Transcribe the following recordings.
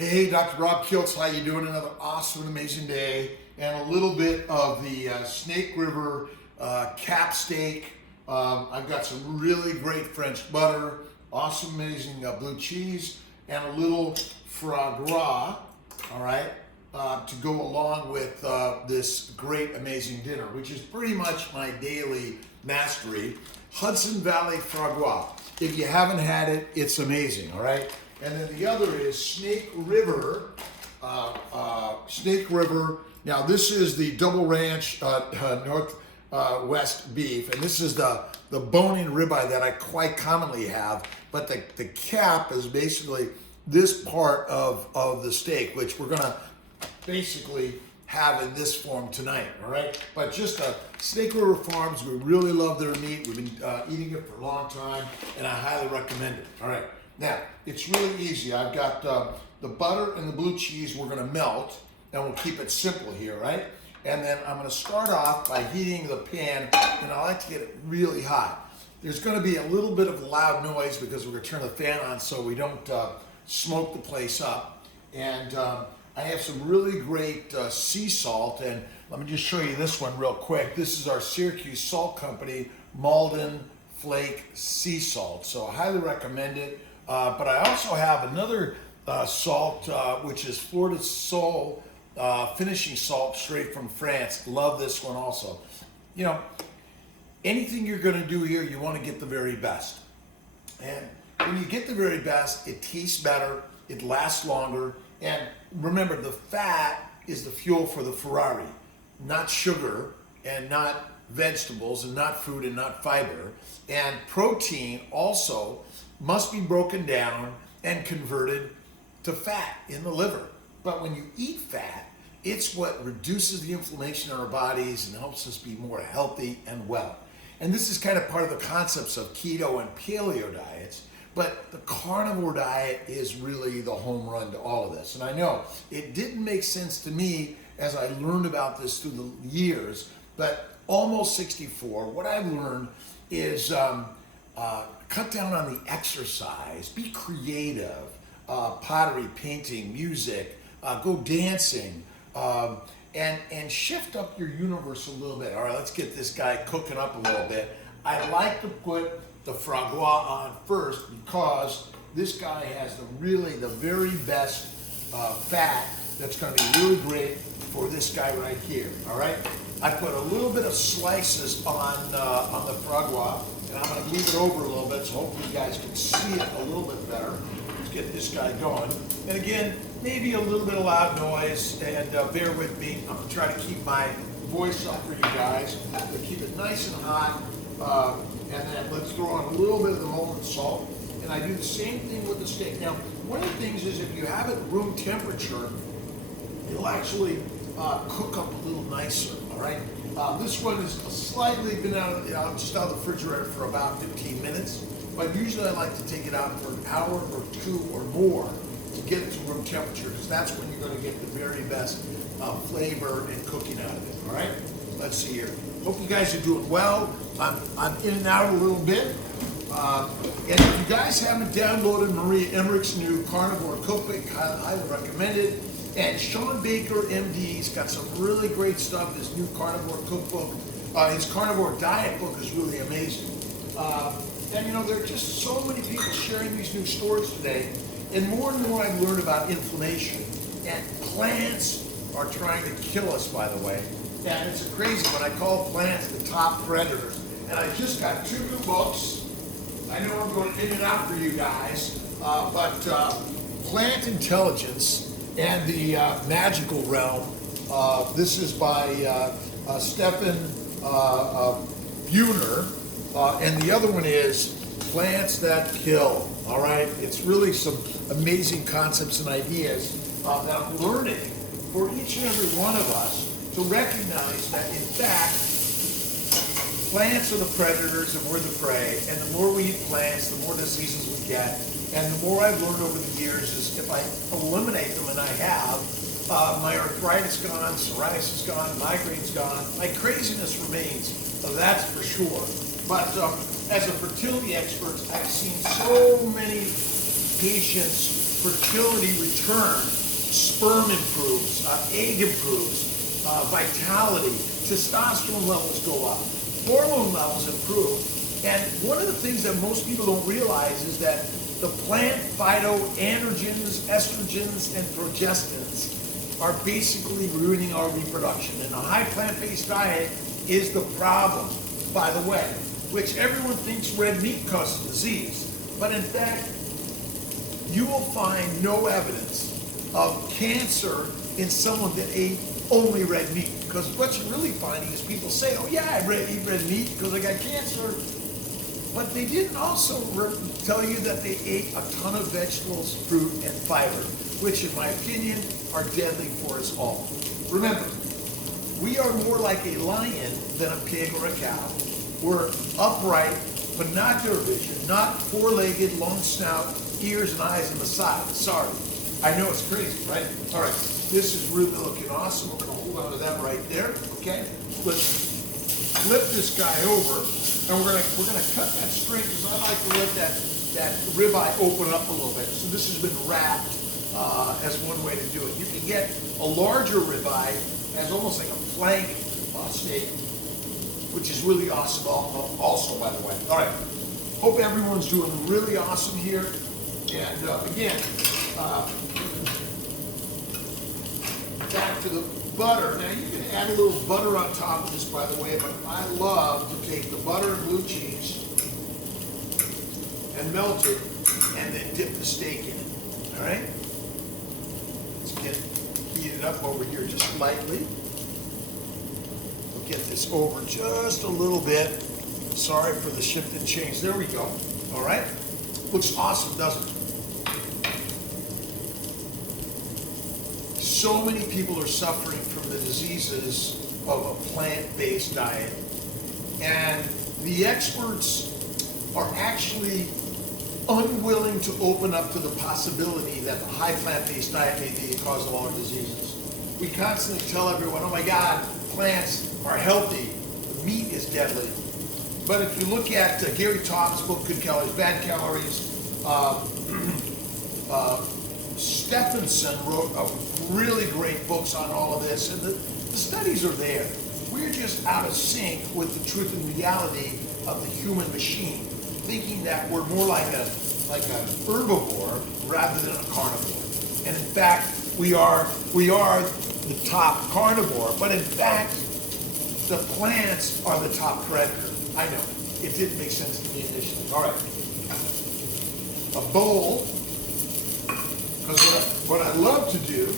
Hey, Dr. Rob Kiltz, how you doing? Another awesome and amazing day, and a little bit of the Snake River cap steak. I've got some really great French butter, awesome, amazing blue cheese, and a little foie gras, all right, to go along with this great, amazing dinner, which is pretty much my daily mastery. Hudson Valley foie gras. If you haven't had it, it's amazing, all right? And then the other is Snake River. Snake River. Now this is the double ranch Northwest beef, and this is the bone-in ribeye that I quite commonly have. But the cap is basically this part of the steak, which we're gonna basically have in this form tonight. All right. But just Snake River Farms. We really love their meat. We've been eating it for a long time, and I highly recommend it. All right. Now, it's really easy. I've got the butter and the blue cheese we're gonna melt, and we'll keep it simple here, right? And then I'm gonna start off by heating the pan, and I like to get it really hot. There's gonna be a little bit of loud noise because we're gonna turn the fan on so we don't smoke the place up. And I have some really great sea salt, and let me just show you this one real quick. This is our Syracuse Salt Company Malden Flake Sea Salt, so I highly recommend it. But I also have another salt, which is Florida Sol finishing salt straight from France. Love this one also. You know, anything you're going to do here, you want to get the very best. And when you get the very best, it tastes better, it lasts longer. And remember, the fat is the fuel for the Ferrari, not sugar and not vegetables and not fruit and not fiber. And protein also must be broken down and converted to fat in the liver. But when you eat fat, it's what reduces the inflammation in our bodies and helps us be more healthy and well. And this is kind of part of the concepts of keto and paleo diets, but the carnivore diet is really the home run to all of this. And I know it didn't make sense to me as I learned about this through the years, but almost 64, what I've learned is cut down on the exercise, be creative, pottery, painting, music, go dancing, and shift up your universe a little bit. All right, let's get this guy cooking up a little bit. I like to put the foie gras on first because this guy has the very best fat that's going to be really great for this guy right here. All right, I put a little bit of slices on the foie gras, and I'm going to leave it over a little bit so hopefully you guys can see it a little bit better. Let's get this guy going. And again, maybe a little bit of loud noise, and bear with me. I'm going to try to keep my voice up for you guys. To keep it nice and hot. And then let's throw on a little bit of the molten salt. And I do the same thing with the steak. Now, one of the things is if you have it room temperature, it'll actually cook up a little nicer, all right? This one has slightly been just out of the refrigerator for about 15 minutes, but usually I like to take it out for an hour or two or more to get it to room temperature, because that's when you're going to get the very best flavor and cooking out of it, all right? Let's see here. Hope you guys are doing well. I'm in and out a little bit. And if you guys haven't downloaded Maria Emmerich's new Carnivore Cookbook, I highly recommend it. And Sean Baker, MD's got some really great stuff. This new Carnivore Cookbook, his Carnivore Diet book is really amazing. And you know, there are just so many people sharing these new stories today. And more I've learned about inflammation. And plants are trying to kill us, by the way. And it's crazy when I call plants the top predators. And I just got 2 new books. I know I'm going in and out for you guys, but Plant Intelligence and the Magical Realm. This is by Stephan Buhner, and the other one is Plants That Kill. All right, it's really some amazing concepts and ideas that I'm learning for each and every one of us to recognize that, in fact, plants are the predators and we're the prey, and the more we eat plants, the more diseases we get. And the more I've learned over the years is if I eliminate them, and I have, my arthritis gone, psoriasis gone, migraine's gone, my craziness remains, that's for sure. But as a fertility expert, I've seen so many patients fertility return, sperm improves, egg improves, vitality, testosterone levels go up, hormone levels improve. And one of the things that most people don't realize is that the plant phytoandrogens, estrogens, and progestins are basically ruining our reproduction. And a high plant-based diet is the problem, by the way, which everyone thinks red meat causes disease. But in fact, you will find no evidence of cancer in someone that ate only red meat. Because what you're really finding is people say, oh yeah, I eat red meat because I got cancer. But they didn't also tell you that they ate a ton of vegetables, fruit, and fiber, which in my opinion are deadly for us all. Remember, we are more like a lion than a pig or a cow. We're upright, binocular vision, not four-legged, long snout, ears and eyes on the side. Sorry. I know it's crazy, right? All right. This is really looking awesome. We're going to hold on to that right there. Okay. Let's flip this guy over, and we're gonna cut that string because I like to let that ribeye open up a little bit. So this has been wrapped as one way to do it. You can get a larger ribeye as almost like a flank steak, which is really awesome also, by the way. All right. Hope everyone's doing really awesome here. And again, back to the butter. Now you can add a little butter on top of this, by the way, but I love to take the butter and blue cheese and melt it and then dip the steak in it. All right? Let's get heated up over here just lightly. We'll get this over just a little bit. Sorry for the shift and change. There we go. All right? Looks awesome, doesn't it? So many people are suffering from the diseases of a plant-based diet, and the experts are actually unwilling to open up to the possibility that the high plant-based diet may be the cause of all our diseases. We constantly tell everyone, oh my God, plants are healthy, meat is deadly. But if you look at Gary Taubes' book, Good Calories, Bad Calories, Stephenson wrote really great books on all of this, and the studies are there. We're just out of sync with the truth and reality of the human machine, thinking that we're more like a herbivore rather than a carnivore. And in fact, we are the top carnivore, but in fact, the plants are the top predator. I know, it didn't make sense to me initially. All right, a bowl. Because what I love to do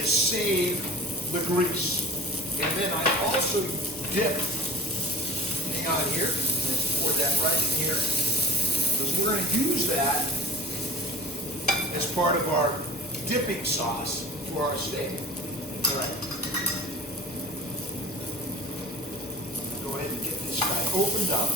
is save the grease. And then I also dip, hang on here, pour that right in here. Because we're going to use that as part of our dipping sauce for our steak. All right. Go ahead and get this guy opened up.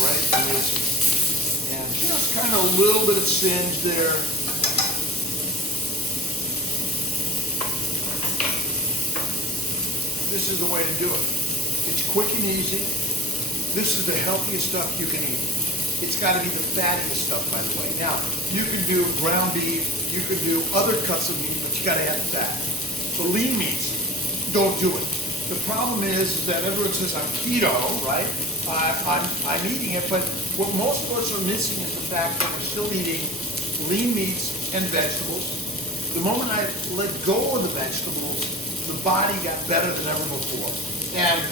Right? And just kind of a little bit of singe there. This is the way to do it. It's quick and easy. This is the healthiest stuff you can eat. It's got to be the fattiest stuff, by the way. Now, you can do ground beef, you can do other cuts of meat, but you got to have the fat. The lean meats, don't do it. The problem is that everyone says I'm keto, right? I'm eating it, but what most of us are missing is the fact that we're still eating lean meats and vegetables. The moment I let go of the vegetables, the body got better than ever before. And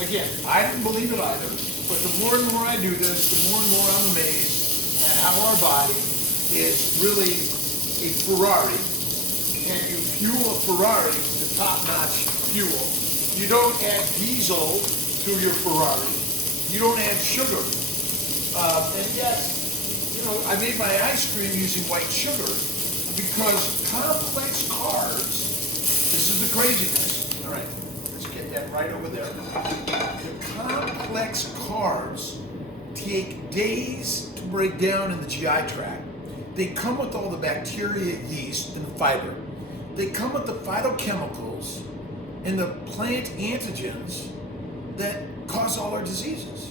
again, I didn't believe it either, but the more and more I do this, the more and more I'm amazed at how our body is really a Ferrari, and you fuel a Ferrari with the top-notch fuel. You don't add diesel to your Ferrari. You don't add sugar. And yet, I made my ice cream using white sugar because complex carbs, this is the craziness. All right, let's get that right over there. The complex carbs take days to break down in the GI tract. They come with all the bacteria, yeast, and fiber. They come with the phytochemicals and the plant antigens that cause all our diseases.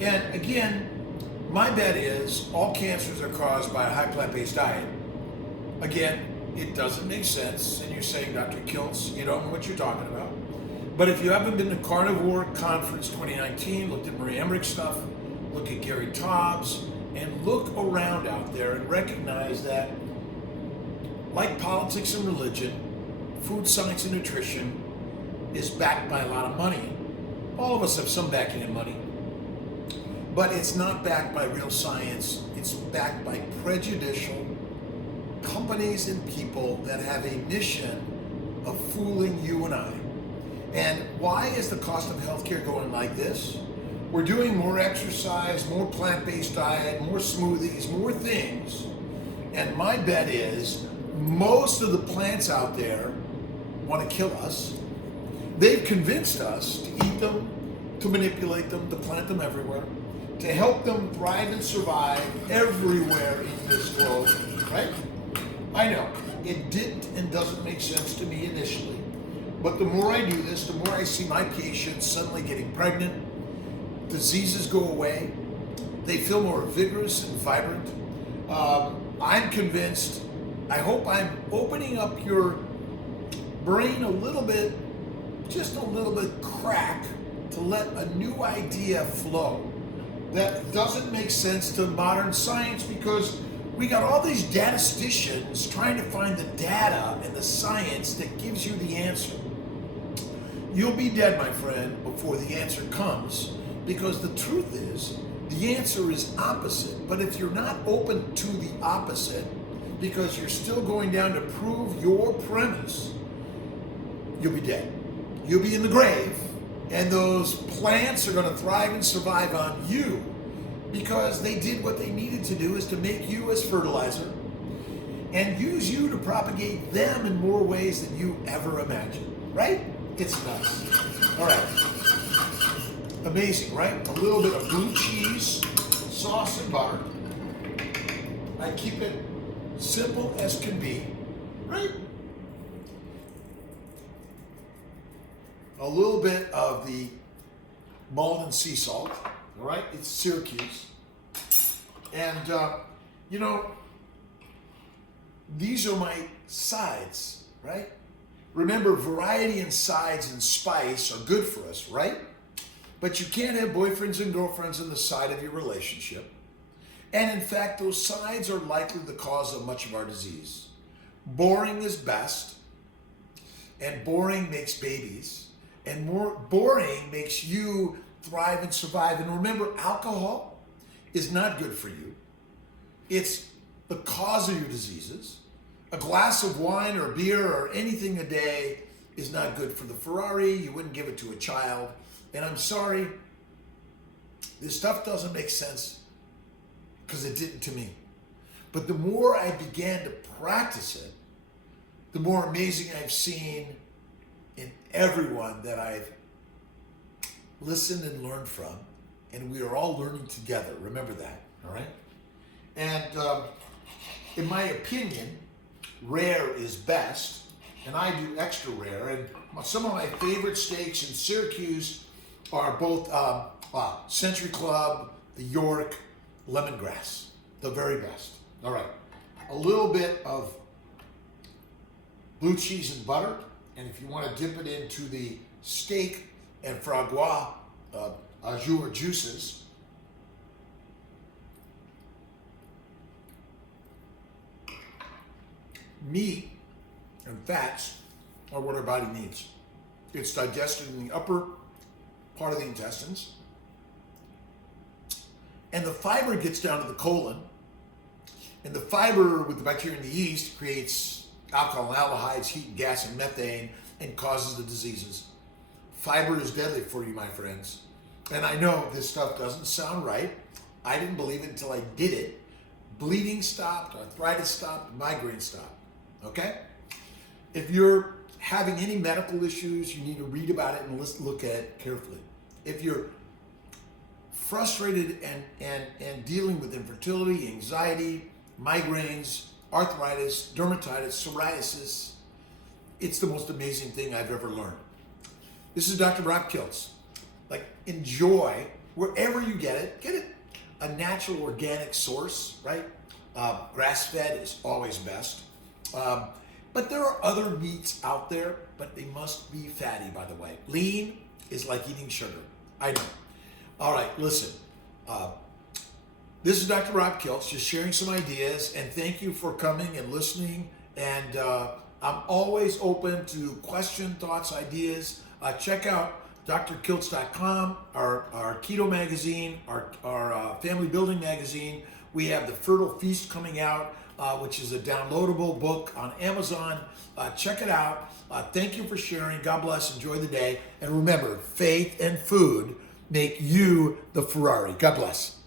And again, my bet is all cancers are caused by a high plant-based diet. Again, it doesn't make sense, and you're saying, Dr. Kiltz, you don't know what you're talking about. But if you haven't been to Carnivore Conference 2019, looked at Marie Emmerich's stuff, look at Gary Taubes, and look around out there and recognize that, like politics and religion, food science and nutrition is backed by a lot of money. All of us have some backing in money, but it's not backed by real science. It's backed by prejudicial companies and people that have a mission of fooling you and I. And why is the cost of healthcare going like this? We're doing more exercise, more plant-based diet, more smoothies, more things. And my bet is most of the plants out there want to kill us. They've convinced us to eat them, to manipulate them, to plant them everywhere, to help them thrive and survive everywhere in this globe, right? I know, it didn't and doesn't make sense to me initially, but the more I do this, the more I see my patients suddenly getting pregnant, diseases go away, they feel more vigorous and vibrant. I'm convinced, I hope I'm opening up your brain a little bit, just a little bit crack to let a new idea flow that doesn't make sense to modern science, because we got all these statisticians trying to find the data and the science that gives you the answer. You'll be dead, my friend, before the answer comes, because the truth is, the answer is opposite. But if you're not open to the opposite, because you're still going down to prove your premise, you'll be dead. You'll be in the grave, and those plants are going to thrive and survive on you, because they did what they needed to do, is to make you as fertilizer and use you to propagate them in more ways than you ever imagined, right? It's nuts. All right. Amazing, right? A little bit of blue cheese, sauce, and butter. I keep it simple as can be, right? A little bit of the Malden sea salt, all right? It's Syracuse. And, you know, these are my sides, right? Remember, variety and sides and spice are good for us, right? But you can't have boyfriends and girlfriends on the side of your relationship. And in fact, those sides are likely the cause of much of our disease. Boring is best, and boring makes babies, and more boring makes you thrive and survive. And remember, alcohol is not good for you. It's the cause of your diseases. A glass of wine or beer or anything a day is not good for the Ferrari. You wouldn't give it to a child. And I'm sorry, this stuff doesn't make sense, because it didn't to me. But the more I began to practice it, the more amazing I've seen in everyone that I've listened and learned from. And we are all learning together. Remember that, all right? And in my opinion, rare is best, and I do extra rare. And some of my favorite steaks in Syracuse are both Century Club, the York, lemongrass, the very best. All right, a little bit of blue cheese and butter, and if you want to dip it into the steak and foie gras azure juices, meat and fats are what our body needs. It's digested in the upper part of the intestines, and the fiber gets down to the colon, and the fiber with the bacteria and the yeast creates alcohol and aldehydes, heat and gas and methane, and causes the diseases. Fiber is deadly for you, my friends. And I know this stuff doesn't sound right. I didn't believe it until I did it. Bleeding stopped, arthritis stopped, migraine stopped, okay? If you're having any medical issues, you need to read about it and look at it carefully. If you're frustrated and dealing with infertility, anxiety, migraines, arthritis, dermatitis, psoriasis. It's the most amazing thing I've ever learned. This is Dr. Rob Kiltz. Like, enjoy wherever you get it a natural organic source, right? Grass-fed is always best. But there are other meats out there, but they must be fatty, by the way. Lean is like eating sugar. I know. All right, listen. This is Dr. Rob Kiltz, just sharing some ideas, and thank you for coming and listening. And I'm always open to question, thoughts, ideas. Check out drkiltz.com, our keto magazine, our family building magazine. We have the Fertile Feast coming out, which is a downloadable book on Amazon. Check it out. Thank you for sharing. God bless. Enjoy the day. And remember, faith and food make you the Ferrari. God bless.